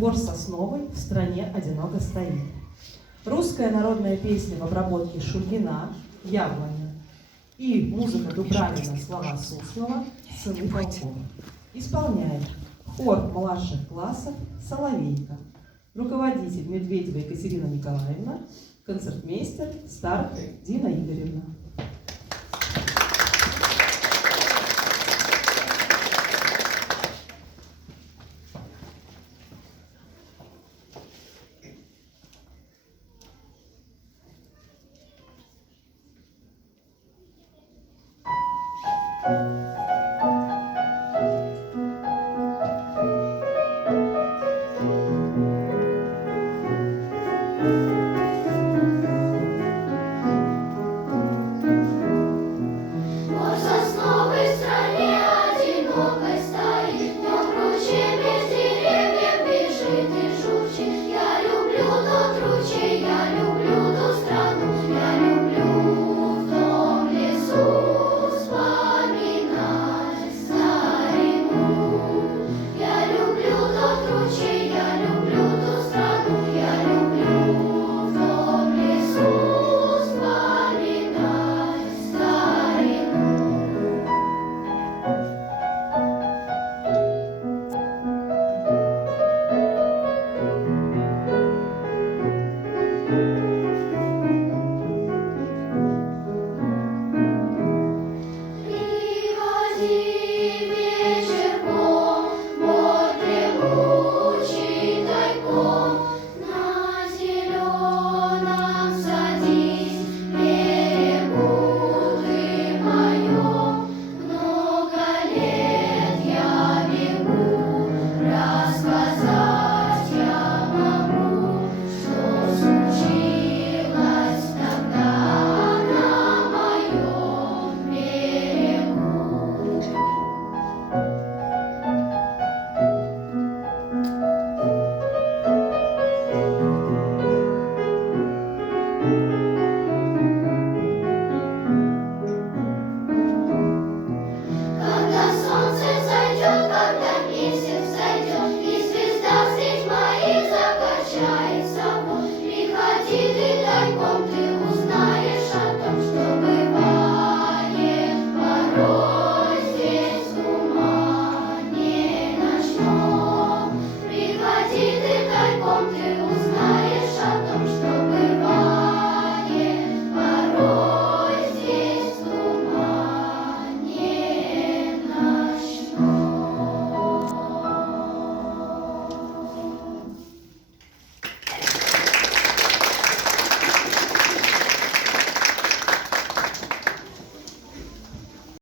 Бор сосновый в стране одиноко стоит. Русская народная песня в обработке Шульгина «Яблоня» и музыка Дубравина, слова Суслова «Сыны полков». Исполняет хор младших классов «Соловейка». Руководитель Медведева Екатерина Николаевна, концертмейстер Старк Дина Игоревна.